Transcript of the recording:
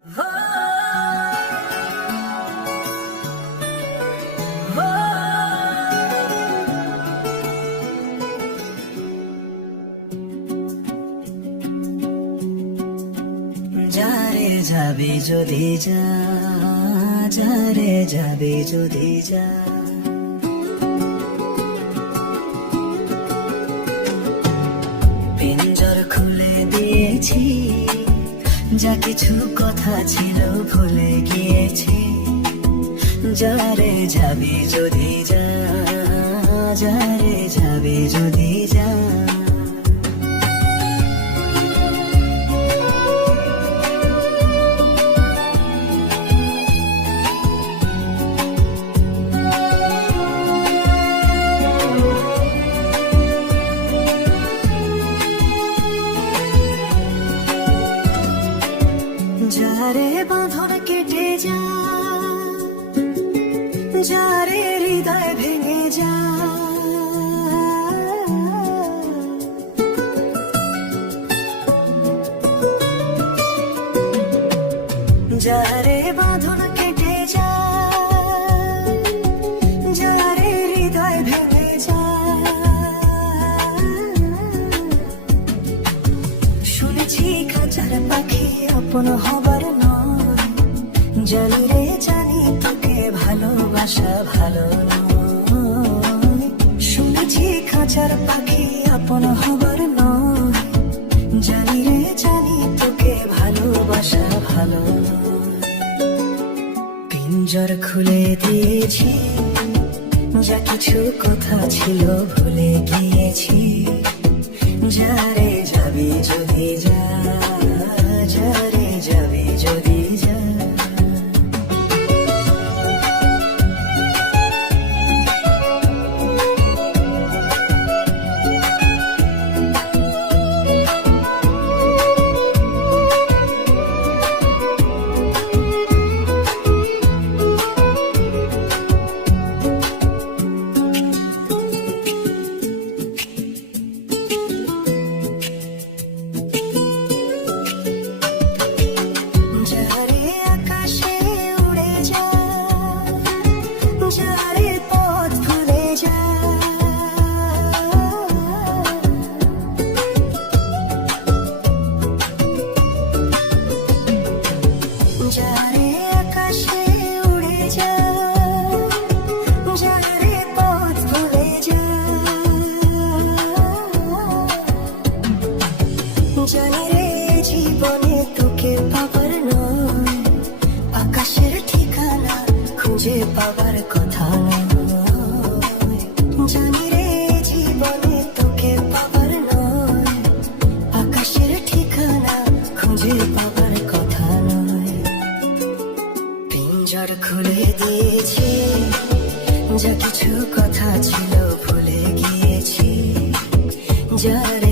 যারে যাবে যদি যা, যারে যাবে যদি যা, পিঞ্জর খুলে দিয়েছি, যা কিছু কথা ছিল ভুলে গিয়েছি। যারে যাবে যদি যা, যারে যাবে যদি যা, যারে বাঁধন কেটে যা, যারে হৃদয় ভেঙে যা, যারে বাঁধন কেটে যা, যারে হৃদয় ভেঙে যা, শুনেছি খাঁচার পাখি আপন হবার নয়, জানি রে জানি তোকে ভালোবাসা ভালো নয়। শুনেছি খাঁচার পাখি আপন হবার নয়, জানি রে জানি তোকে ভালোবাসা ভালো নয়। পিঞ্জর খুলে দিয়েছি, যা কিছু কথা ছিল ভুলে গিয়েছি। যারে যাবি যদি যা, যারে যাবি যদি যা, যারে আকাশে উড়ে যা, যারে পথ ভুলে যা, যারে আকাশে উড়ে যা, যারে পথ ভুলে যা, জানি রে জীবনে তোকে পাবার নয়, আকাশের ঠিকানা খুঁজে পাবার কথা নয়। জানি রে জীবনে তোকে পাবার নয়, আকাশের ঠিকানা খুঁজে পাবার কথা নয়। পিঞ্জর খুলে দিয়েছি, যা কিছু কথা ছিল ভুলে গিয়েছি। যারে